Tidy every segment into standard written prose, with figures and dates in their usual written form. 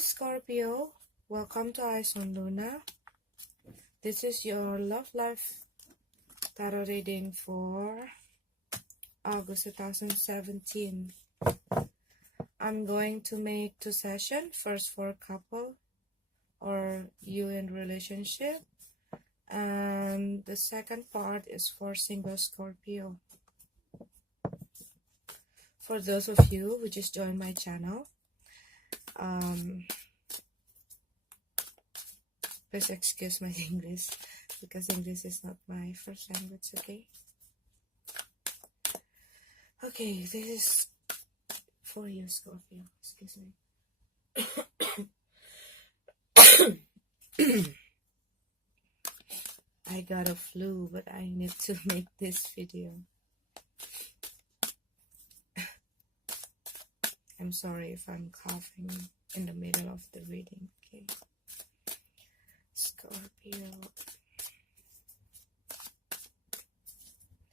Scorpio, welcome to Eyes on Luna. This is your love life tarot reading for August 2017. I'm going to make two sessions, first for couple or you in relationship, and the second part is for single Scorpio. For those of you who just joined my channel, please excuse my English because English is not my first language. Okay, this is for you, Scorpio. Excuse me. I got a flu, but I need to make this video. I'm sorry if I'm coughing in the middle of the reading. Okay, Scorpio.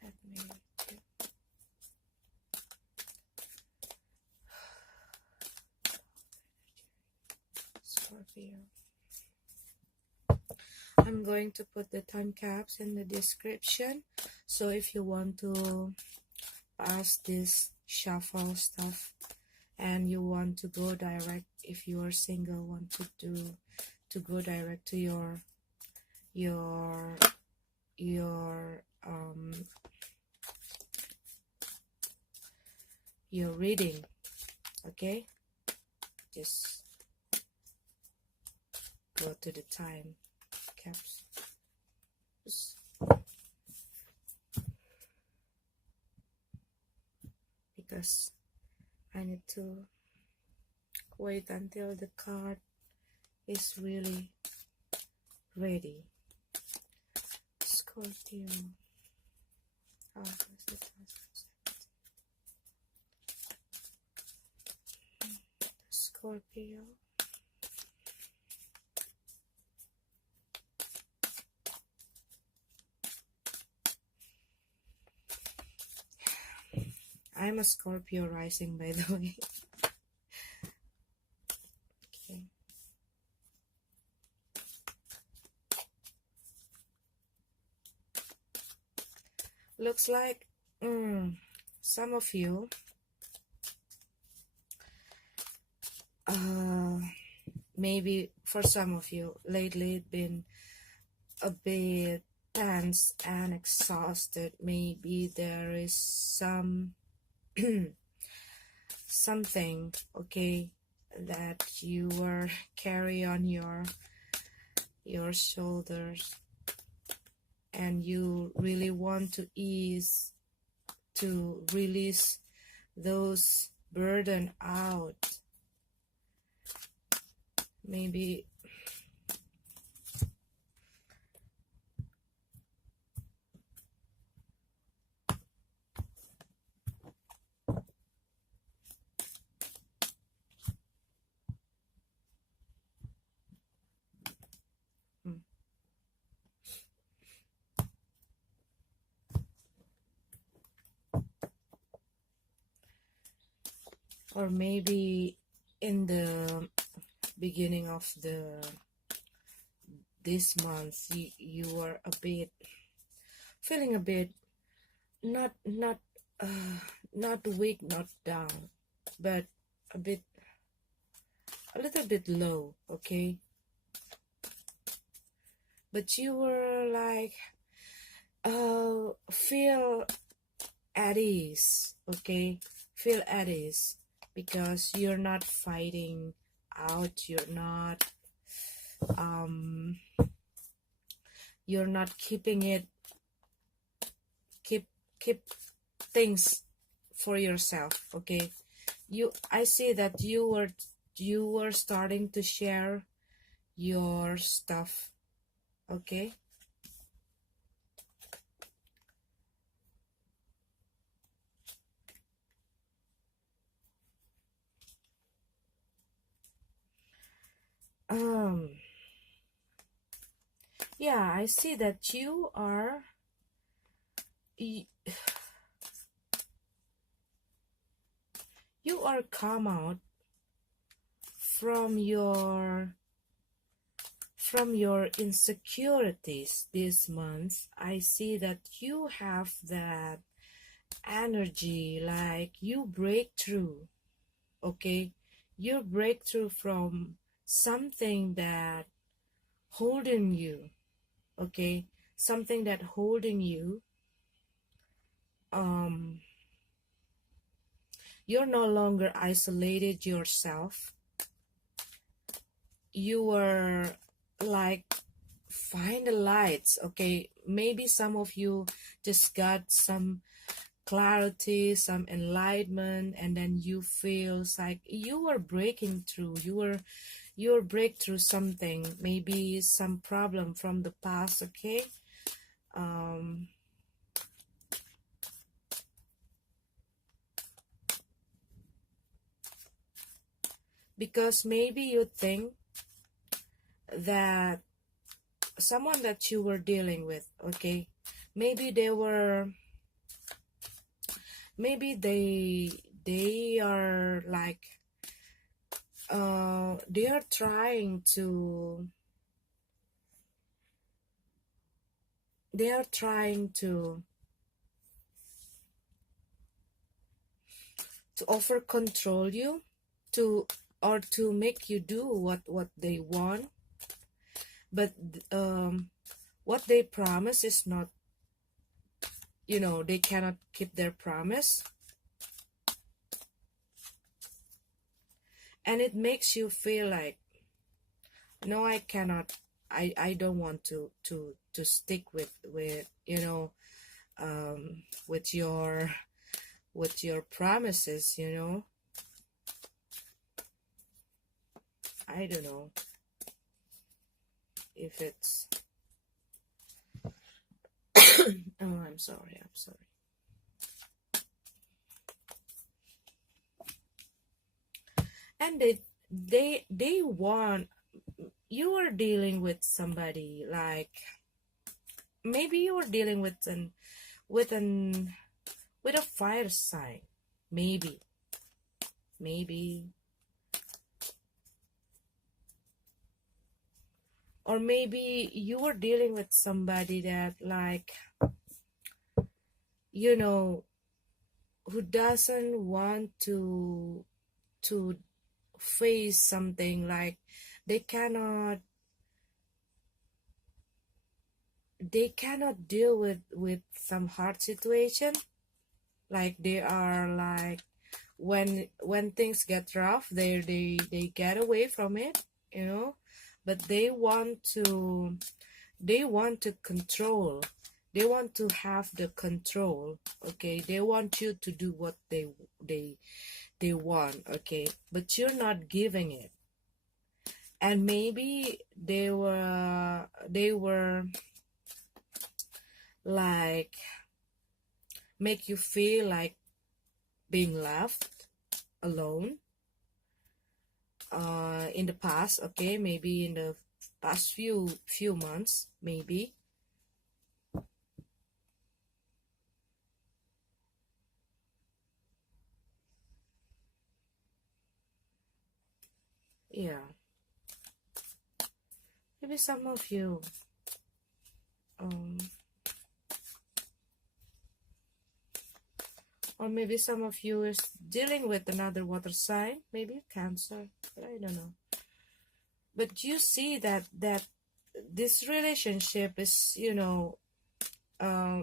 Let me do. Scorpio. I'm going to put the time caps in the description, so if you want to pass this shuffle stuff and you want to go direct, if you are single, want to go direct to your reading, okay, just go to the time caps. Because I need to wait until the card is really ready. Scorpio. Scorpio. I'm a Scorpio rising, by the way. Okay. Looks like some of you maybe for some of you lately been a bit tense and exhausted. Maybe there is something, okay, that you were carry on your shoulders, and you really want to release those burden out. Maybe or maybe in the beginning of this month you were feeling a bit not weak, not down, but a little bit low, okay, but you were like feel at ease, okay, feel at ease because you're not fighting out, you're not keeping it, keep things for yourself, okay. I see that you were starting to share your stuff, okay. Yeah, I see that you are come out from your insecurities this month, I see that you have that energy, like you break through, okay? You break through from something that holding you, okay? Something that holding you. You're no longer isolated yourself. You were like, find the lights, okay? Maybe some of you just got some clarity, some enlightenment, and then you feel like you were breaking through. You were break through something, maybe some problem from the past, okay? Because maybe you think that someone that you were dealing with, okay, maybe they are like they are trying to offer control you, or to make you do what they want, but what they promise is not, they cannot keep their promise, and it makes you feel like, no, I cannot, I don't want to stick with with your promises, I don't know if it's oh, I'm sorry. And they want, you are dealing with somebody, like maybe you are dealing with a fire sign, maybe, or maybe you are dealing with somebody that, like, who doesn't want to face something, like they cannot deal with some hard situation, like they are like, when things get rough, they get away from it, but they want to control, they want to have the control, okay? They want you to do what they want, okay? But you're not giving it. And maybe they were like, make you feel like being left alone in the past, okay? Maybe in the past few months, maybe. Yeah, maybe some of you or maybe some of you is dealing with another water sign, maybe Cancer, but I don't know. But you see that this relationship is, not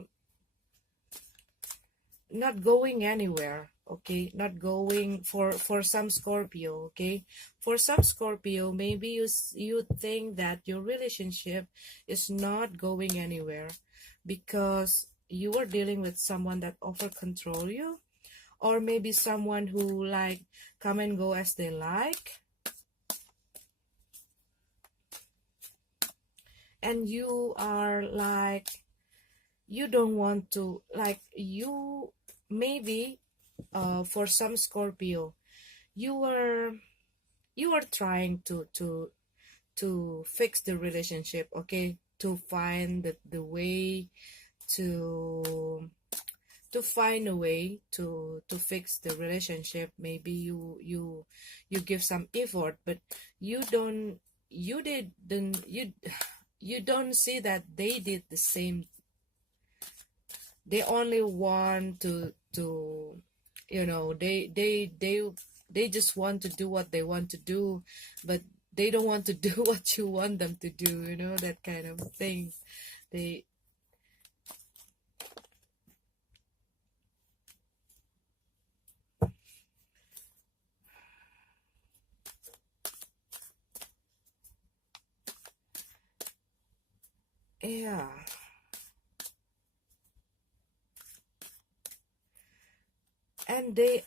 going anywhere, okay? Not going for some Scorpio, okay? For some Scorpio, maybe you think that your relationship is not going anywhere because you are dealing with someone that control you, or maybe someone who like come and go as they like, and you are like, you don't want to, like, you maybe for some Scorpio, you are trying to fix the relationship, okay? To find the way to find a way to fix the relationship. Maybe you give some effort, but you don't you didn't you don't see that they did the same. They only want to they just want to do what they want to do, but they don't want to do what you want them to do, that kind of thing. They Yeah. And they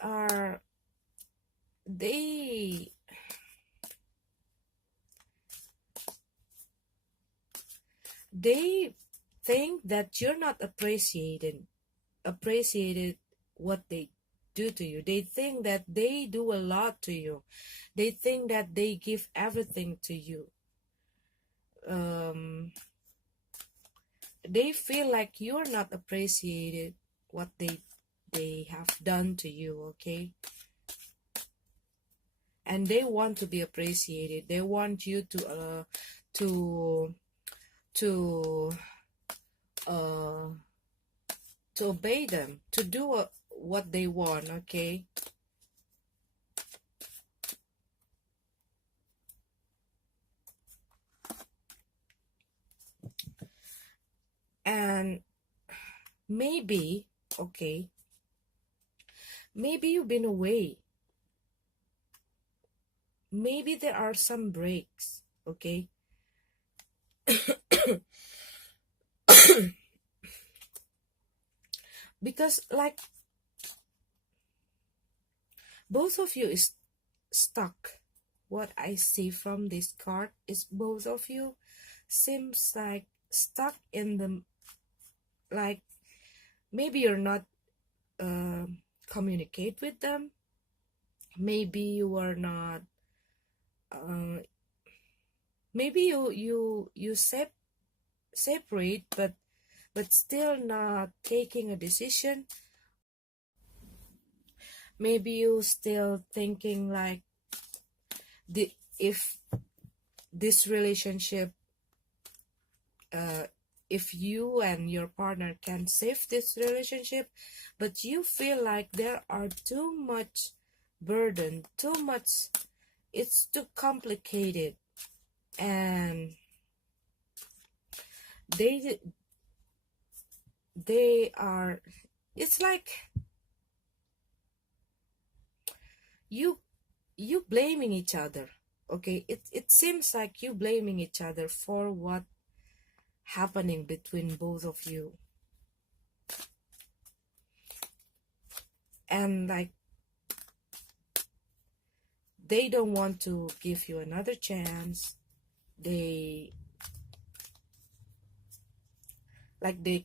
they think that you're not appreciated what they do to you. They think that they do a lot to you. They think that they give everything to you. They feel like you're not appreciated what they have done to you, okay? And they want to be appreciated. They want you to obey them, to do what they want, okay? And maybe, okay, maybe you've been away. Maybe there are some breaks, okay? Because like both of you is stuck. What I see from this card is both of you seems like stuck in the, like, maybe you're not communicate with them. Maybe you are not maybe you separate, but still not taking a decision. Maybe you still thinking like if this relationship, if you and your partner can save this relationship, but you feel like there are too much burden, too much, it's too complicated, and they are, it's like you blaming each other, okay? It seems like you blaming each other for what happening between both of you. And like they don't want to give you another chance. They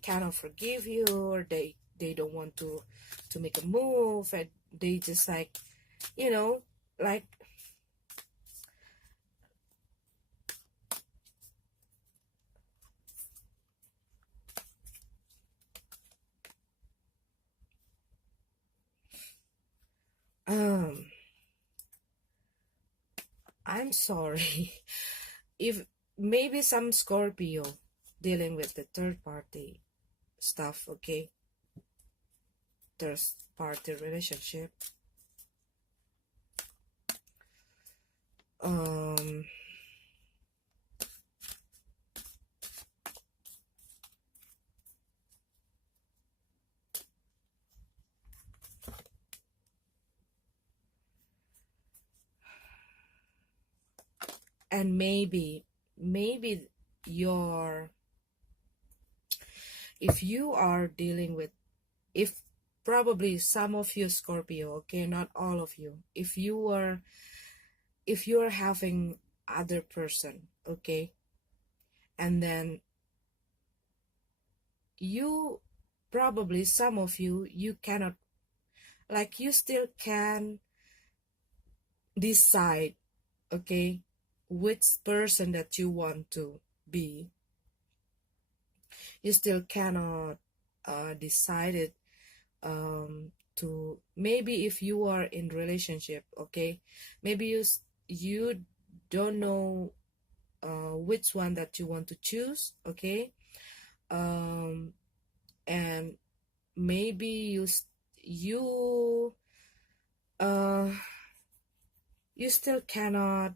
cannot forgive you, or they don't want to make a move, and they just like, like I'm sorry if maybe some Scorpio dealing with the third party stuff, okay? Third party relationship. And maybe if you are dealing with, if probably some of you Scorpio, okay, not all of you, if you are having other person, okay, and then you probably, some of you cannot, like, you still can decide, okay, which person that you want to be. You still cannot decide it to maybe if you are in relationship, okay, maybe you don't know which one that you want to choose, okay, and maybe you uh you still cannot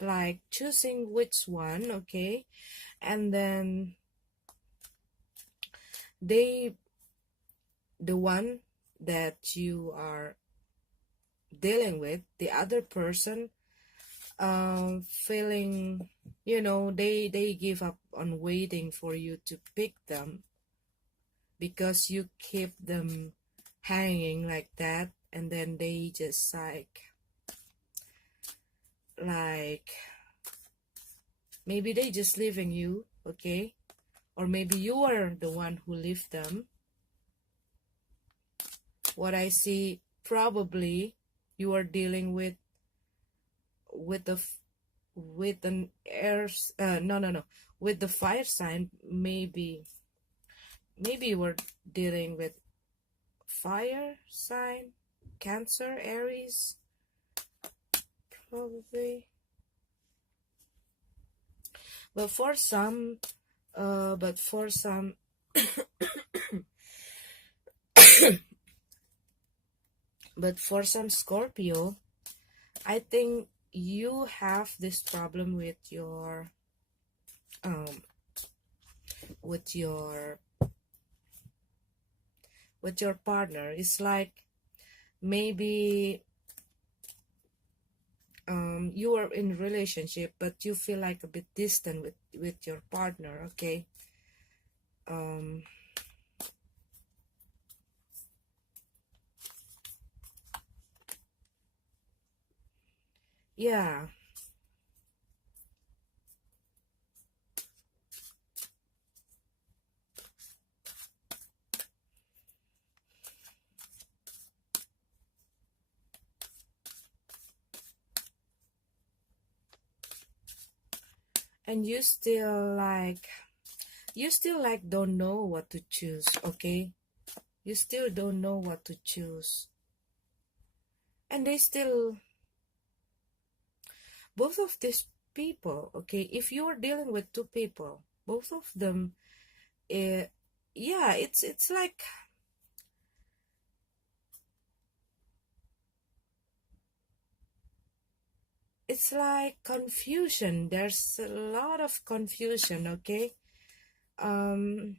like choosing which one, okay, and then the one that you are dealing with, the other person, feeling, they give up on waiting for you to pick them because you keep them hanging like that, and then they just like maybe they just leaving you, okay, or maybe you are the one who leave them. What I see, probably you are dealing with the with an air no, with the fire sign. Maybe you were dealing with fire sign, Cancer, Aries, probably. But for some but for some but for some Scorpio, I think you have this problem with your um with your partner. It's like maybe you are in relationship, but you feel like a bit distant with your partner, okay. um yeah, and you still like don't know what to choose, okay. You still don't know what to choose, and they still, both of these people, okay, if you are dealing with two people, both of them, uh, yeah, it's like confusion. There's a lot of confusion, okay. um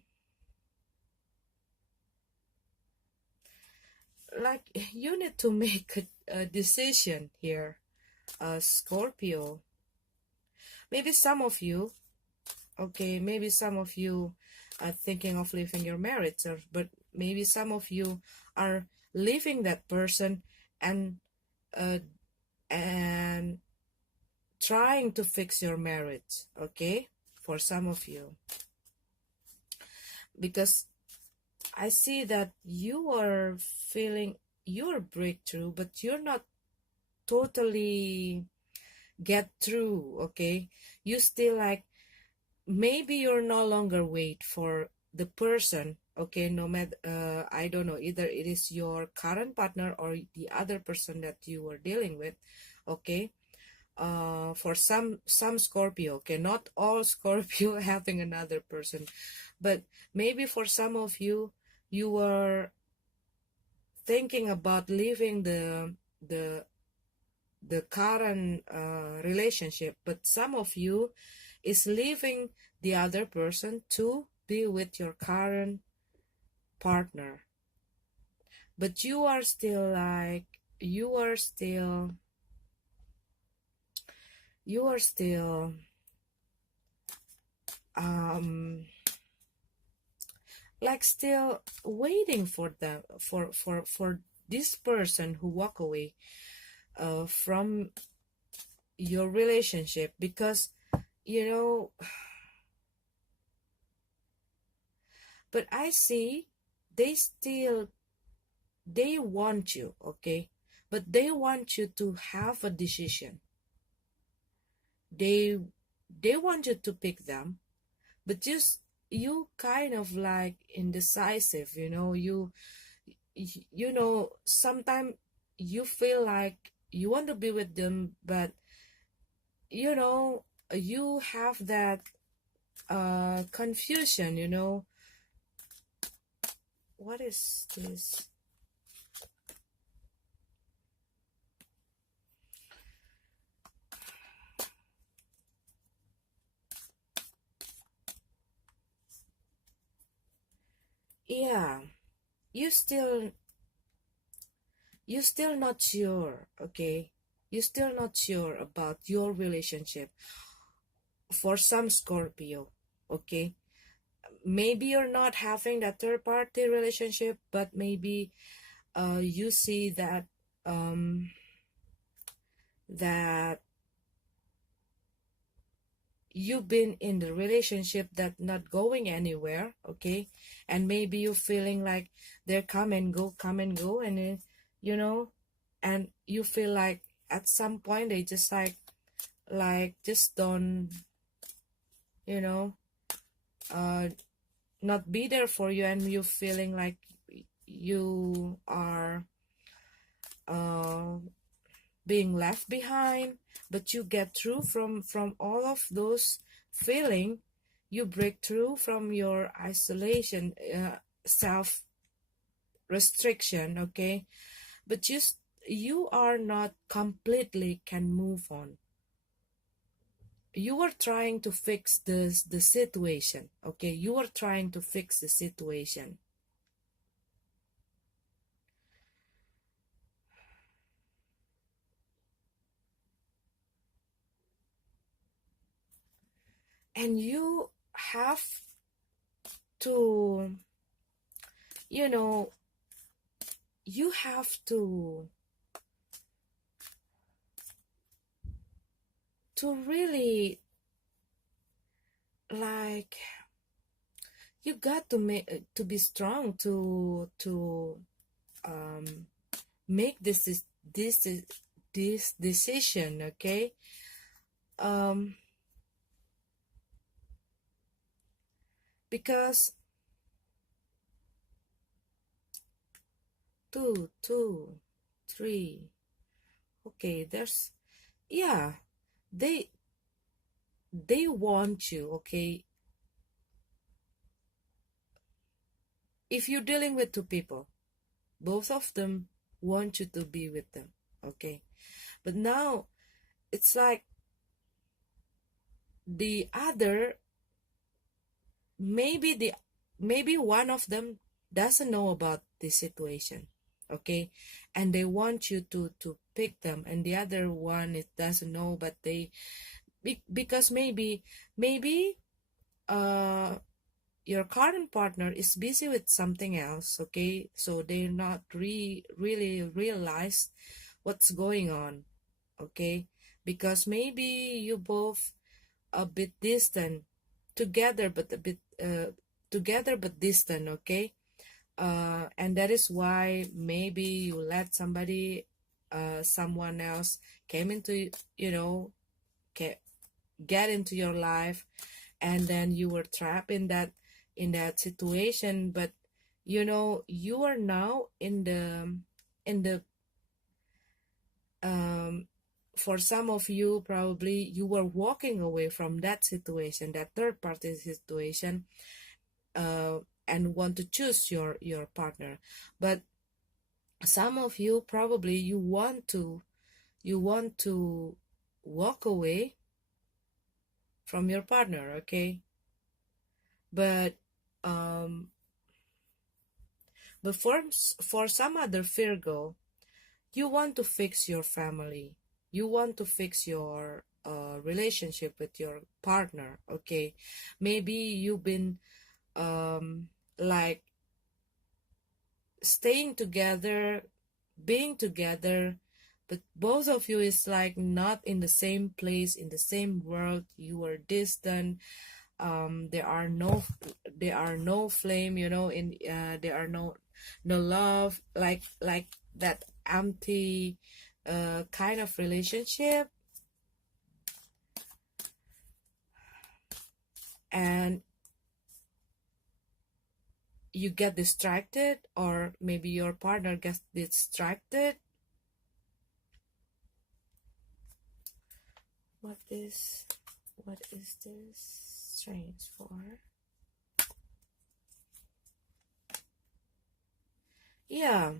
like you need to make a decision here, Scorpio. Maybe some of you, okay, maybe some of you are thinking of leaving your marriage, but maybe some of you are leaving that person and uh, and trying to fix your marriage, okay, for some of you, because I see that you are feeling your breakthrough, but you're not totally get through, okay. You still like, maybe you're no longer wait for the person, okay, no matter, I don't know, either it is your current partner or the other person that you were dealing with, okay. For some Scorpio, okay, not all Scorpio having another person, but maybe for some of you, you were thinking about leaving the current relationship, but some of you is leaving the other person to be with your current partner, but you are still like, you are still you are still um like still waiting for them, for this person who walk away from your relationship, because you know but I see they they want you, okay, but they want you to have a decision. They want you to pick them, but just you kind of like indecisive, you know, sometimes you feel like you want to be with them, but you know, you have that confusion, you know. What is this? Yeah, you still not sure, okay? You still not sure about your relationship for some Scorpio, okay? Maybe you're not having that third party relationship, but maybe you see that that you've been in the relationship that not going anywhere, okay? And maybe you feeling like they're come and go, and then, you know, and you feel like at some point they just just don't, you know, uh not be there for you, and you feeling like you are uh being left behind. But you get through from all of those feeling. You break through from your isolation, self restriction, okay? But you are not completely can move on. You are trying to fix the situation, okay? You are trying to fix the situation. And you have to, you know, you have to really, like, you got to make to be strong to um make this this decision, okay? um because two, three, okay, there's, yeah, they want you, okay? If you're dealing with two people, both of them want you to be with them, okay? But now it's like the other, maybe maybe one of them doesn't know about this situation, okay? And they want you to pick them, and the other one, it doesn't know, but they, because maybe uh your current partner is busy with something else, okay? So they're not really realize what's going on, okay? Because maybe you both a bit distant, together but a bit together but distant, okay? And that is why maybe you let somebody, someone else came into, you know, get into your life, and then you were trapped in that situation. But you know, you are now in the for some of you, probably you were walking away from that situation, that third party situation, uh, and want to choose your partner. But some of you, probably you want to walk away from your partner, okay? But um but for some other Virgo, you want to fix your family, you want to fix your relationship with your partner, okay? Maybe you've been like staying together, being together, but both of you is like not in the same place, in the same world. You are distant. There are no flame, you know, in there are no love, like that empty kind of relationship. And you get distracted, or maybe your partner gets distracted. What is this strange for? Yeah,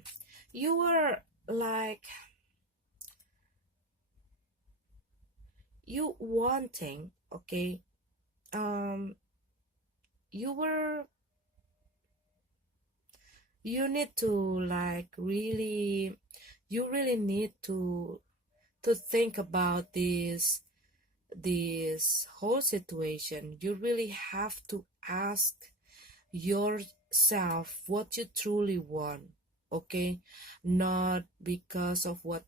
you were like, you wanting, okay, you were, you need to like really, you really need to think about this whole situation. You really have to ask yourself what you truly want, okay? Not because of what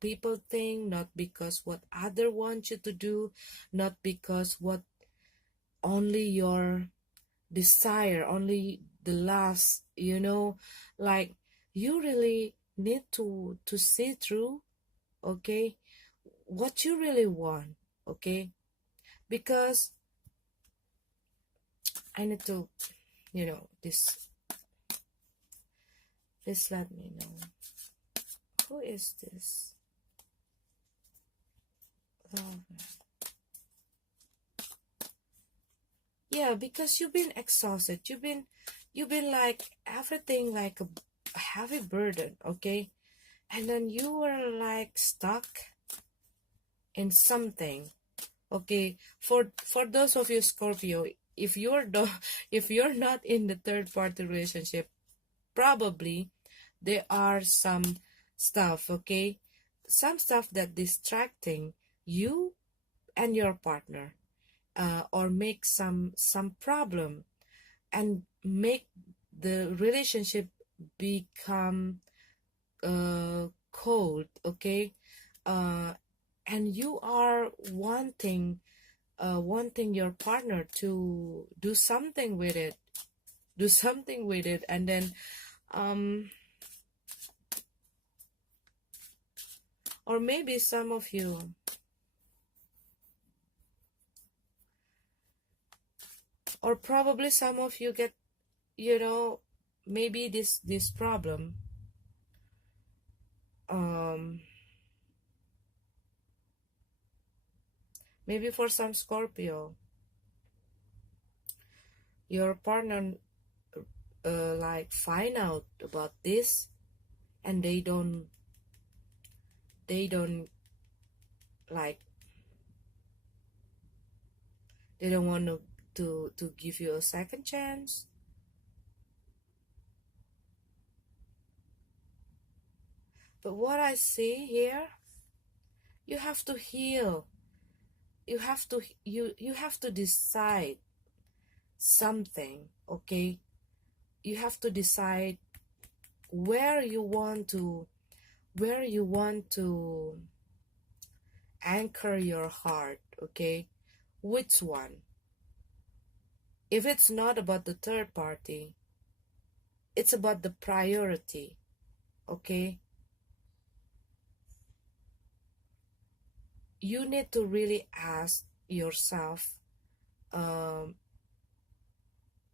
people think, not because what other want you to do, not because what only your desire, only the last, like, you really need to see through, okay, what you really want, okay? Because I need to, this let me know. Who is this lover? Yeah, because you've been exhausted. You've been like everything like a heavy burden, okay? And then you were like stuck in something. Okay, for those of you Scorpio, if if you're not in the third party relationship, probably there are some stuff, okay? Some stuff that distracting you and your partner, or make some problem, and make the relationship become cold, okay? And you are wanting your partner to do something with it, and then or maybe some of you, or probably some of you get, maybe this problem, maybe for some Scorpio, your partner like find out about this, and they don't like, they don't want to give you a second chance. But what I see here, you have to heal. You have to decide something, okay? You have to decide where you want to anchor your heart, okay? Which one? If it's not about the third party, it's about the priority, okay? You need to really ask yourself,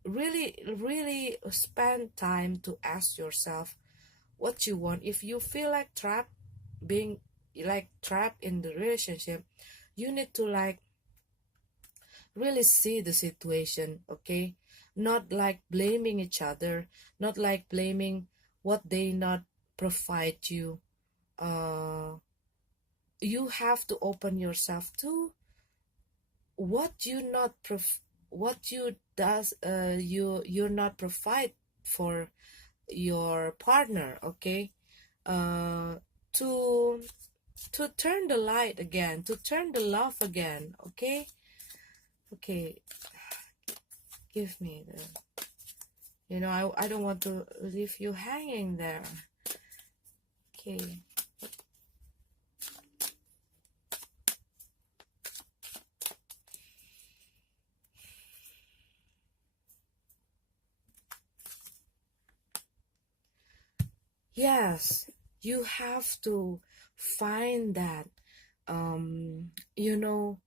really spend time to ask yourself what you want. If you feel like being trapped in the relationship, you need to like really see the situation, okay? Not like blaming each other, not like blaming what they not provide you. You have to open yourself to what you not what you does you're not provide for your partner, okay? To turn the light again, to turn the love again, okay? Okay, give me the, I don't want to leave you hanging there. Okay. Yes, you have to find that, you know,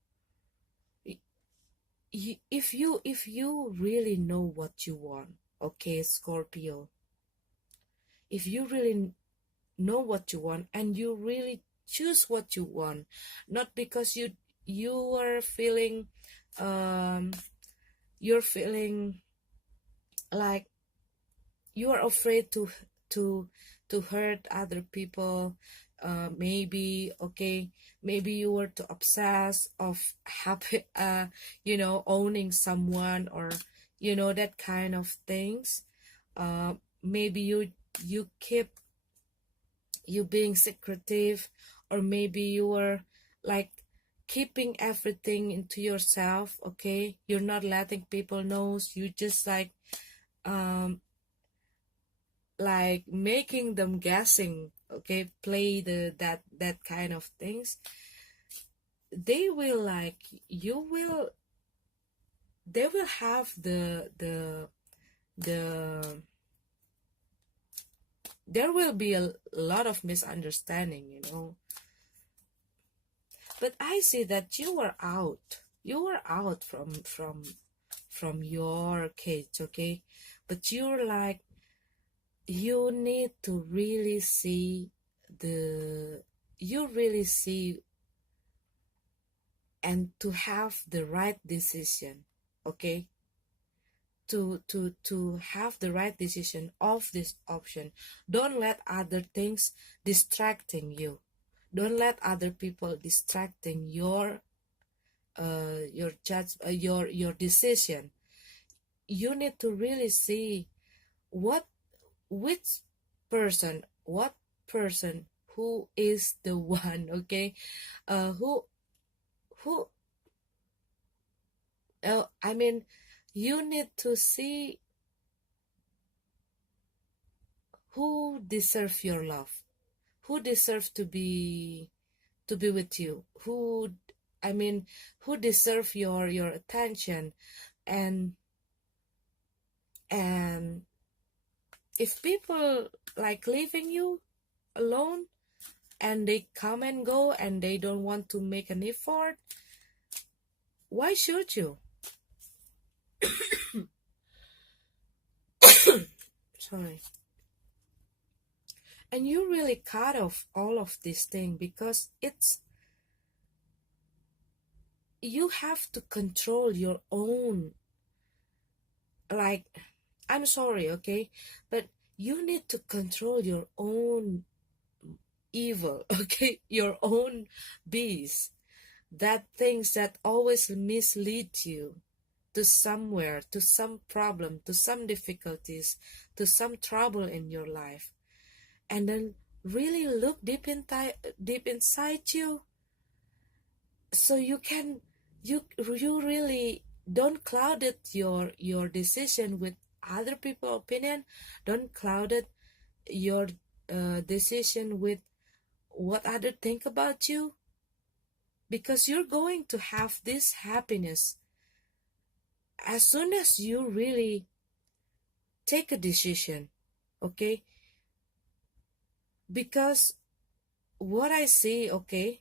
if you really know what you want, Okay, Scorpio, if you really know what you want and you really choose what you want, not because you are feeling um you're feeling like you are afraid to to hurt other people, maybe, okay, maybe you were too obsessed of happy owning someone, or that kind of things. Maybe you keep you being secretive, or maybe you were like keeping everything into yourself. Okay, you're not letting people know, you just um like making them guessing. Okay, play that kind of things. They will like you will they will have the there will be a lot of misunderstanding. But I see that you were out from your cage. Okay, but you're like, you need to really see the you really see and to have the right decision. Okay, to have the right decision of this option. Don't let other things distracting you. Don't let other people distracting your decision. You need to really see what which what person who is the one. Okay, who I mean, you need to see who deserve your love, who deserve to be with you, who deserve your attention. And and if people like leaving you alone, and they come and go, and they don't want to make an effort, why should you? Sorry. And you really cut off all of this thing, because you have to control your own, like, I'm sorry, okay, but you need to control your own evil. Okay, your own beast, that things that always mislead you to somewhere, to some problem, to some difficulties, to some trouble in your life. And then really look deep inside you, so you really don't cloud it your decision with other people opinion. Don't cloud it your decision with what other think about you, because you're going to have this happiness as soon as you really take a decision. Okay, because what I see, okay,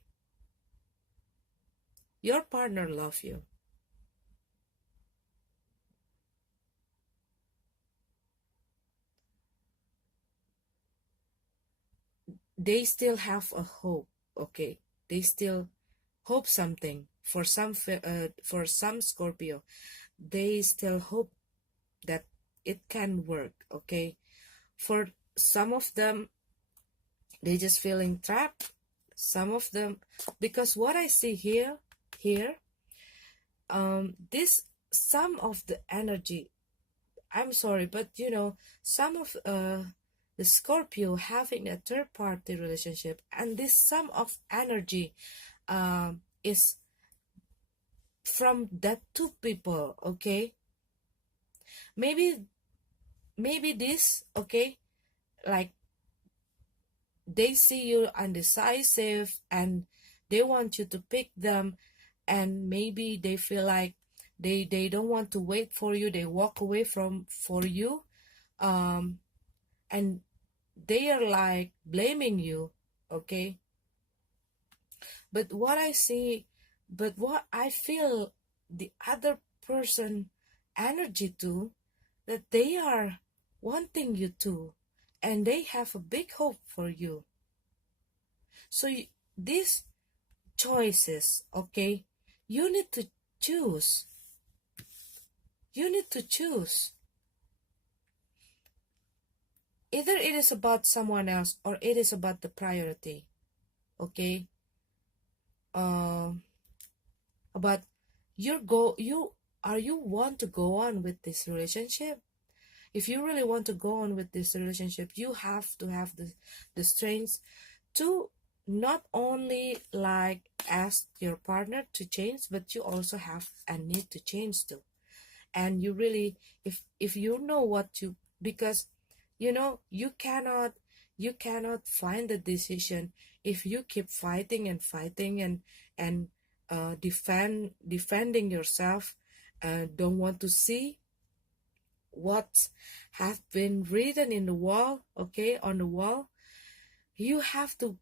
your partner love you. They still have a hope. Okay, they still hope something for some Scorpio. They still hope that it can work. Okay, for some of them, they just feeling trapped. Some of them, because what I see here, this some of the energy, I'm sorry, but some of the Scorpio having a third party relationship, and this sum of energy is from that two people. Okay, maybe this, okay, like they see you undecisive, and they want you to pick them, and maybe they feel like they don't want to wait for you, they walk away from for you, um and they are like blaming you. Okay, but what I feel, the other person energy too, that they are wanting you to, and they have a big hope for you. So these choices, okay, you need to choose. You need to choose. Either it is about someone else or it is about the priority, okay? About you want to go on with this relationship. If you really want to go on with this relationship, you have to have the strength to not only like ask your partner to change, but you also have a need to change too. And you really, if you know what you, because you know you cannot find the decision if you keep fighting and fighting and defending yourself, don't want to see what have been written in the wall, okay, on the wall. You have to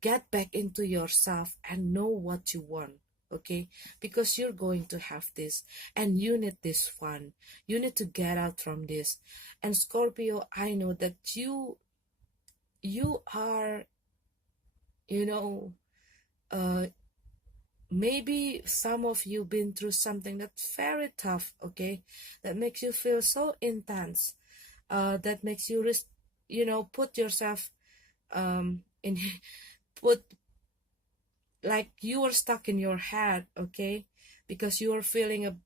get back into yourself and know what you want, okay, because you're going to have this and you need this fun. You need to get out from this. And Scorpio, I know that you are, you know, maybe some of you been through something that's very tough, okay, that makes you feel so intense, that makes you put yourself in put like you are stuck in your head, okay, because you are feeling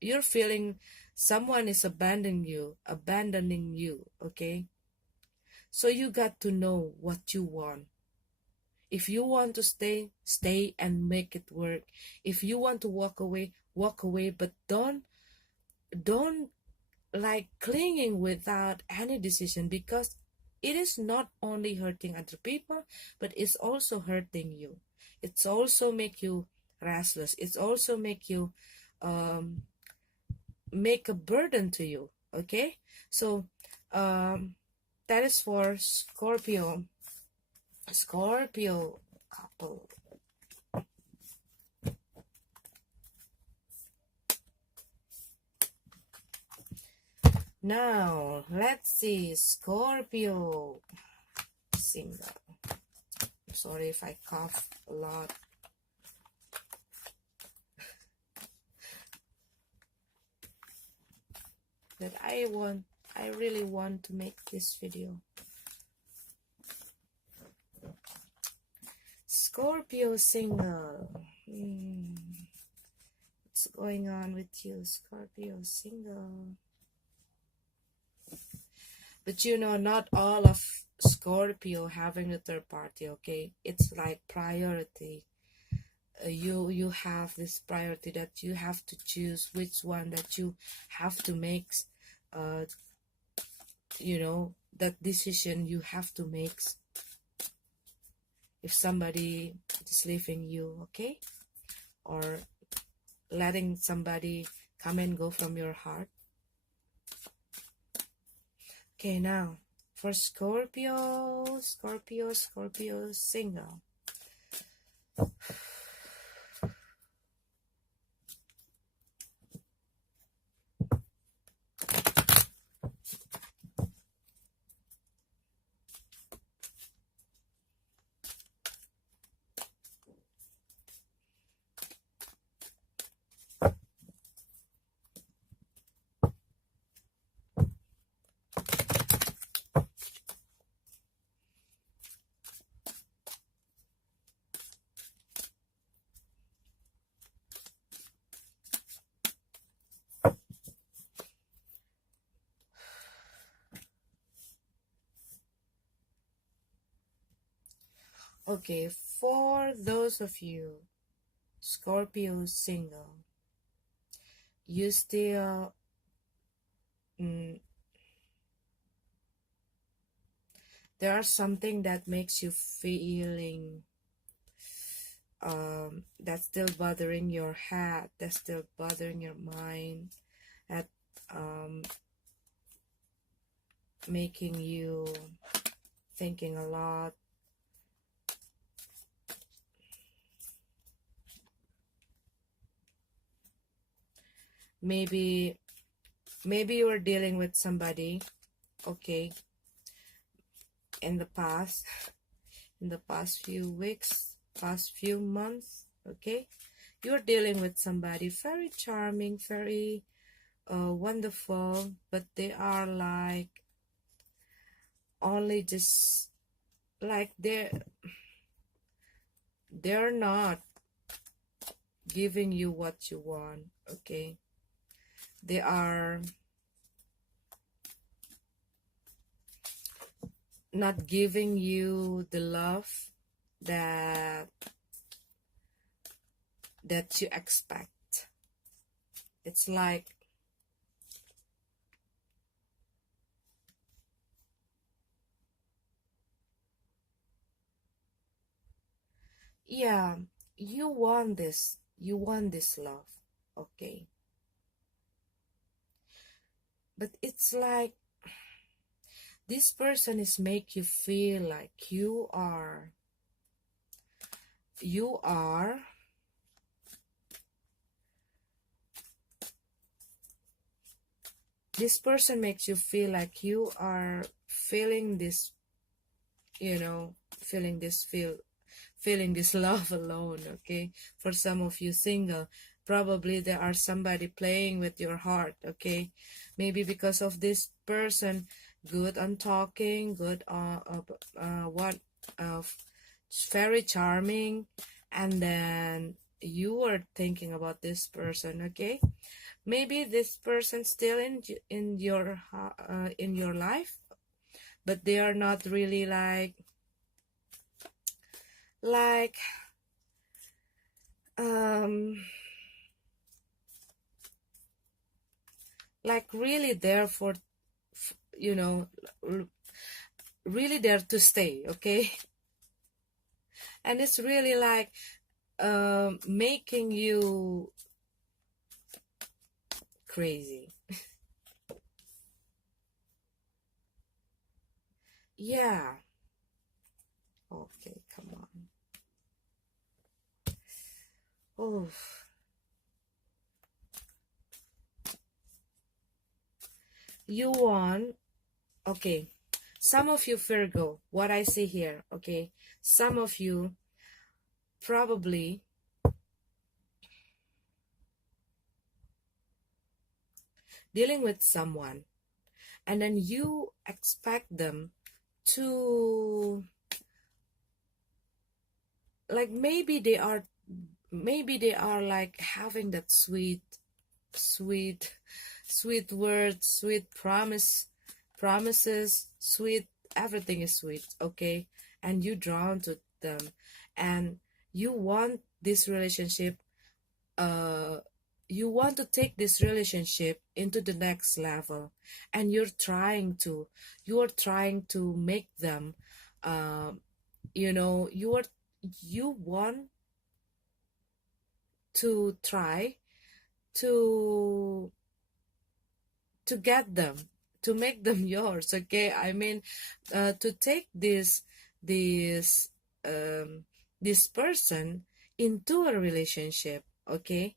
you're feeling someone is abandoning you, okay. So you got to know what you want. If you want to stay and make it work. If you want to walk away, but don't like clinging without any decision, because it is not only hurting other people, but it's also hurting you. It's also make you restless. It's also make you make a burden to you, okay. So that is for Scorpio couple. Now let's see Scorpio single. Sorry if I cough a lot. But I really want to make this video. Scorpio single. What's going on with you, Scorpio single? But you know, not all of Scorpio having a third party, okay? It's like priority. You have this priority that you have to choose which one that you have to make. You know, that decision you have to make if somebody is leaving you, okay, or letting somebody come and go from your heart. Okay, now for Scorpio single. Okay, for those of you Scorpio single, you still there are something that makes you feeling that's still bothering your head, that's still bothering your mind, that making you thinking a lot. maybe you were dealing with somebody, okay, in the past few weeks, past few months, okay. You're dealing with somebody very charming, very wonderful, but they are like only just like they're not giving you what you want, okay. They are not giving you the love that you expect. It's like yeah, you want this love, okay, but it's like this person is make you feel like you are this person makes you feel like you are feeling this, you know, feeling this love alone, okay. For some of you single, probably there are somebody playing with your heart, okay. Maybe because of this person, good on talking, good very charming, and then you were thinking about this person, okay. Maybe this person still in your life, but they are not really like um like really there for, you know, really there to stay, okay. And it's really like making you crazy. Yeah, okay, come on. Oh, you want, okay, some of you Virgo, what I see here, okay, some of you probably dealing with someone, and then you expect them to, like, maybe they are like having that sweet sweet words, sweet promises, sweet, everything is sweet, okay. And you drawn to them, and you want this relationship, uh you want to take this relationship into the next level, and you're trying to make them, you know, you want to try to get them, to make them yours, okay. I mean, to take this this person into a relationship, okay.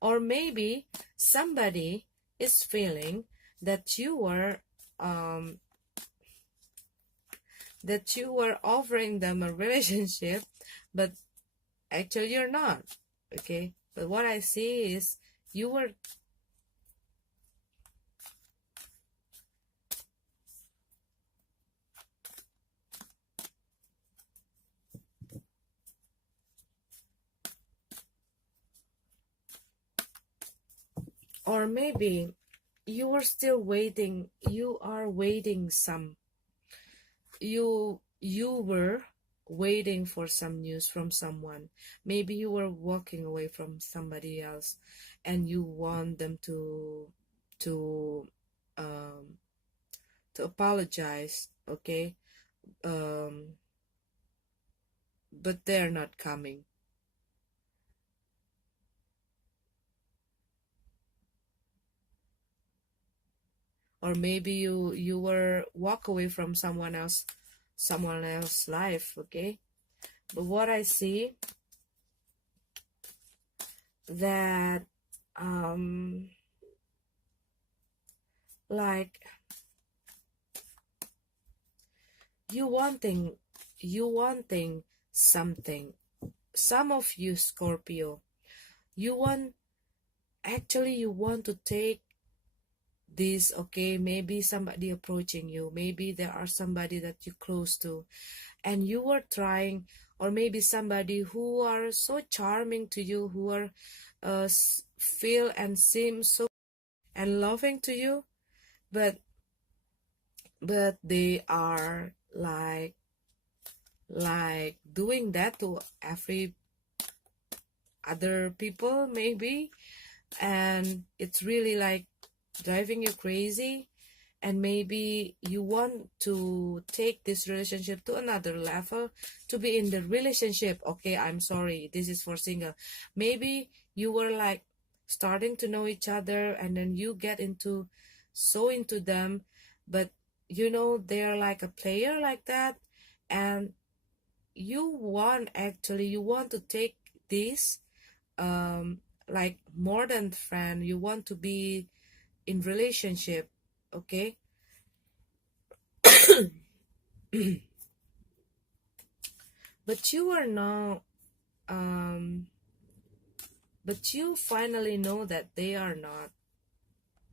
Or maybe somebody is feeling that you were offering them a relationship, but actually you're not, okay. But what I see is you were, or maybe you were still waiting, you are waiting some, you were waiting for some news from someone. Maybe you were walking away from somebody else, and you want them to um to apologize, okay. um but they're not coming. Or maybe you were walk away from someone else's life, okay. But what I see, that like you wanting something. Some of you Scorpio, you want actually you want to take this, okay? Maybe somebody approaching you, maybe there are somebody that you close to, and you were trying, or maybe somebody who are so charming to you, who are feel and seem so and loving to you, but they are like doing that to every other people maybe, and it's really like driving you crazy. And maybe you want to take this relationship to another level, to be in the relationship. Okay, I'm sorry, this is for single. Maybe you were like starting to know each other, and then you get into so into them, but you know they're like a player like that, and you want to take this like more than friend. You want to be in relationship, okay? But you are not um but you finally know that they are not,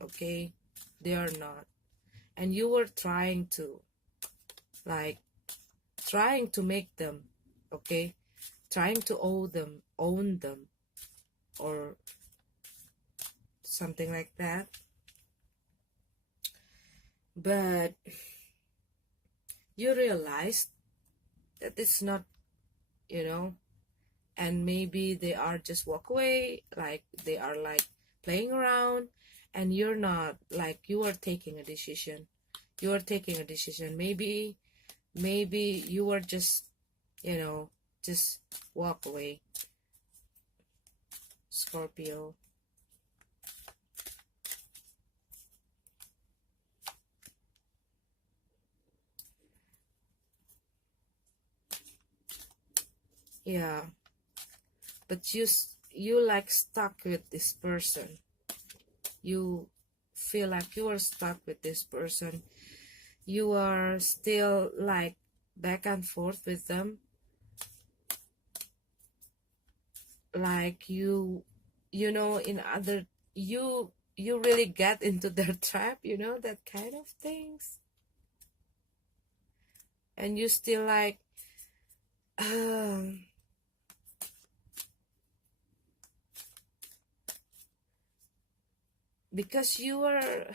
okay? They are not. And you were trying to like trying to make them, okay? Trying to own them, or something like that. But you realized that it's not, you know, and maybe they are just walk away, like they are like playing around, and you're not, like you are taking a decision. You are taking a decision. Maybe you are just, you know, just walk away, Scorpio. Yeah, but you like stuck with this person. You feel like you are stuck with this person. You are still like back and forth with them, like you know, in other, you really get into their trap, you know, that kind of things. And you still like um because you are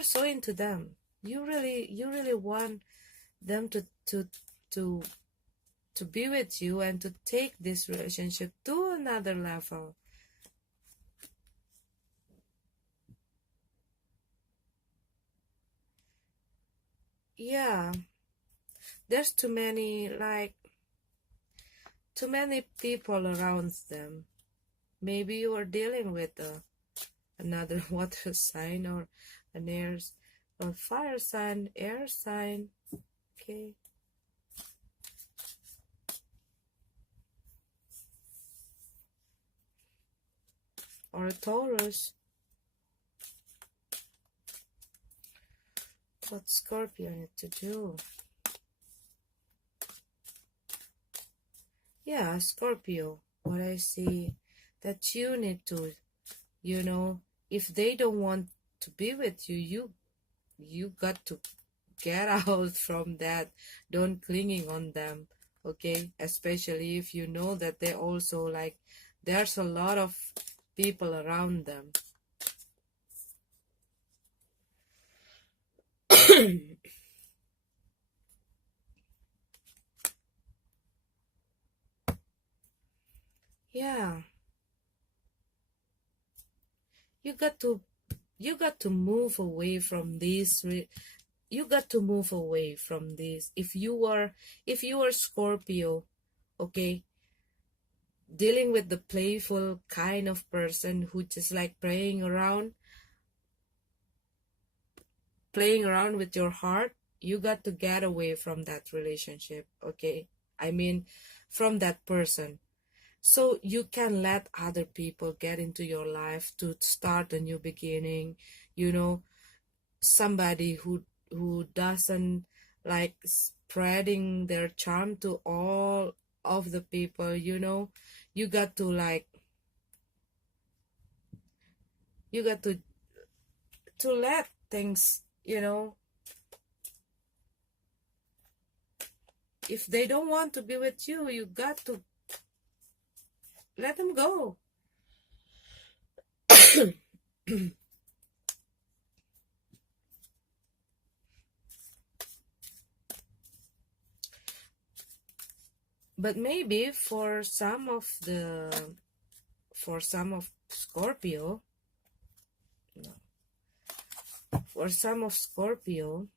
so into them. You really want them to to be with you and to take this relationship to another level. Yeah, there's too many people around them. Maybe you are dealing with another water sign, or an air, or fire sign, air sign, okay, or a Taurus. What Scorpio need to do? Yeah, Scorpio, what I see, that you need to, you know, if they don't want to be with you, you got to get out from that. Don't clinging on them, okay? Especially if you know that they also like there's a lot of people around them. Yeah, you got to move away from this. You got to move away from this. If you are Scorpio, okay, dealing with the playful kind of person who just like playing around with your heart, you got to get away from that relationship, okay? I mean, from that person. So you can let other people get into your life to start a new beginning, you know, somebody who doesn't like spreading their charm to all of the people, you know. You got to like, you got to let things, you know, if they don't want to be with you, you got to let them go. But maybe for some of Scorpio, no, for some of Scorpio,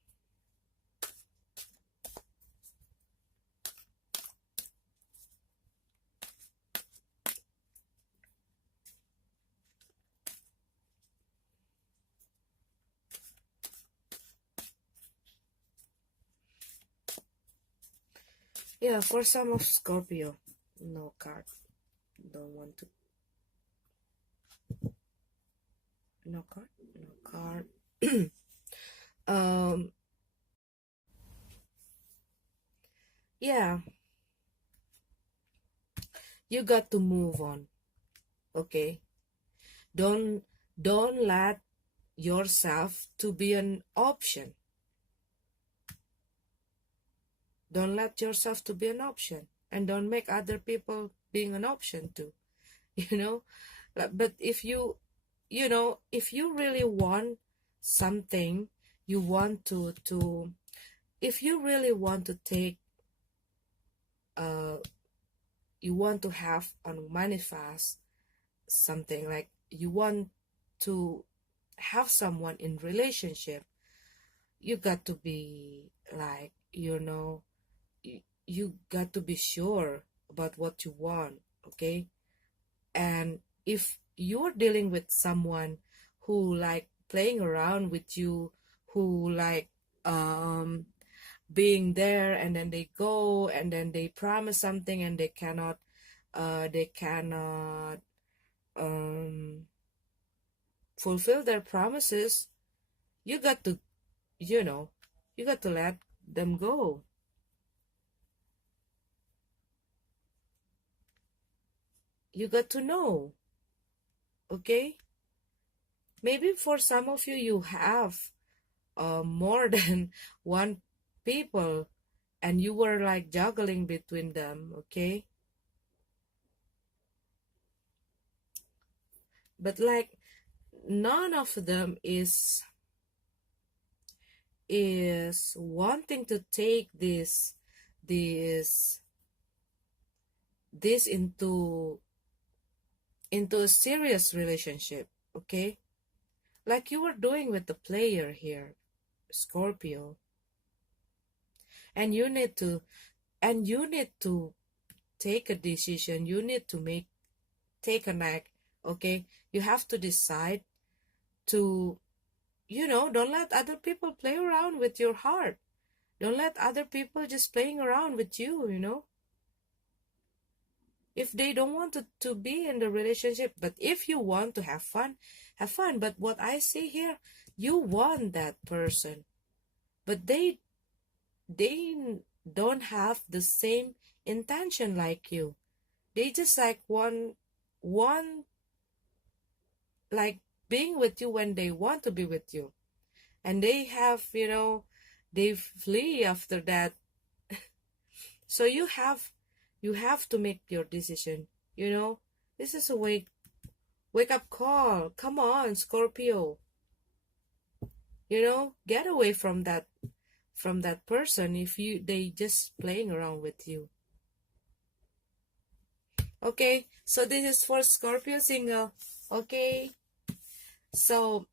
yeah, for some of Scorpio, no card, don't want to, no card, no card. um, yeah, you got to move on, okay? Don't don't let yourself to be an option. Don't let yourself to be an option, and don't make other people being an option too. You know, but if you know, if you really want something, you want to if you really want to take uh you want to have and manifest something, like you want to have someone in relationship, you got to be like, you know, you got to be sure about what you want, okay? And if you're dealing with someone who like playing around with you, who like um being there and then they go and then they promise something and they cannot um fulfill their promises, you got to, you know, you got to let them go. You got to know, okay? Maybe for some of you, you have more than one people and you were like juggling between them, okay? But like none of them is wanting to take this this into a serious relationship, okay? Like you were doing with the player here, Scorpio. And you need to take a decision. You need to take an act, okay? You have to decide to, you know, don't let other people play around with your heart. Don't let other people just playing around with you, you know? If they don't want to be in the relationship, but if you want to have fun, have fun. But what I see here, you want that person, but they don't have the same intention like you. They just like one like being with you when they want to be with you, and they have, you know, they flee after that. So you have to make your decision, you know. This is a wake up call. Come on, Scorpio. You know, get away from that person if they just playing around with you. Okay, so this is for Scorpio single. Okay, so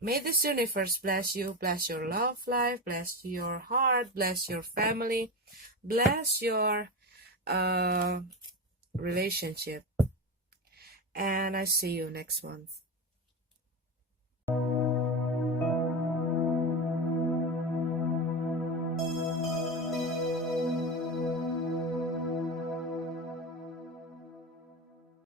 may this universe bless you, bless your love life, bless your heart, bless your family, bless your uh relationship. And I see you next month.